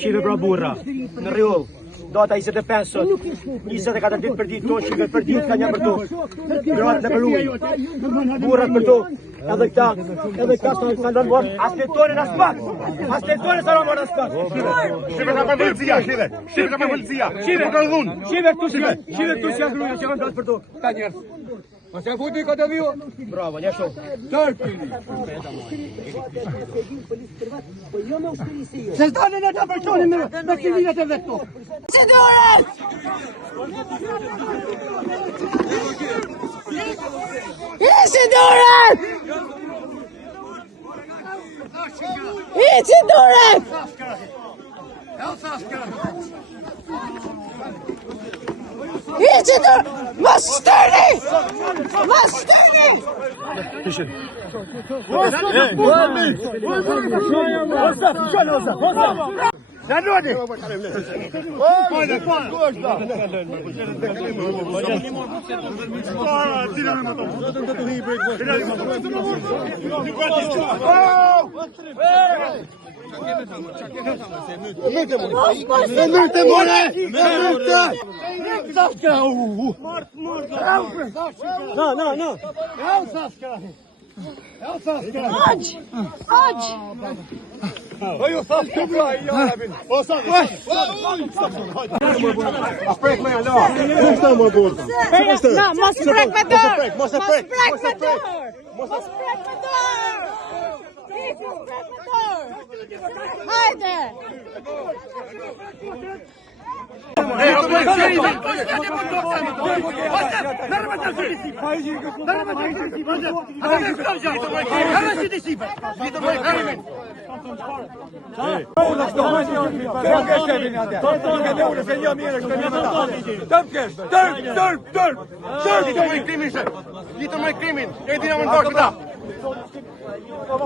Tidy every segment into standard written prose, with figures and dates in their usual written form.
Shive pra burra, në rjoll. Data 25 sot, 24 ditë për ditë tonë, shive për ditë ka një për to. Gratë në përruj, burrat për to. Edhe këta s'ka ndonë morë, as letore në spak. As letore s'ka morë në spak. Shive ka për policia, shive. Shive ka për policia. Shive ka dhun. Shive këtu shive. Shive këtu si agruja që kanë për to. Ka njerës. Ma se futi këtë vio? Bravo, një shumë. Tërpini. Se zdane në të përqoni me civilet e vetë. Procedurët! Hiqi dorët! Hiqi dorët! Hiqi dorët! Mos shtërni! Mos shtërni! Nalodi!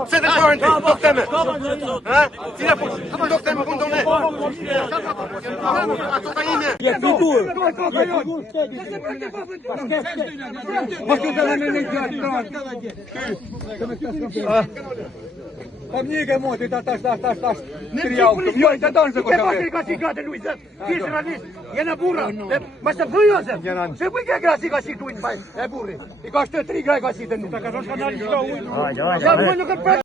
Se të kërën të, do këteme. Cina push, do këteme punë të une. Ato ka ime. Je figur. Tam njëke moti, tash. Tri auto. Jo, të tonë se Te pasri ka si gate, Luise. Ti journalist, jena burra. Ma se fryose. Se ku i ke grasi ka si tu i në baj, e burri. I ka shtë 3 graj ka si të nuk. Ja, nuk e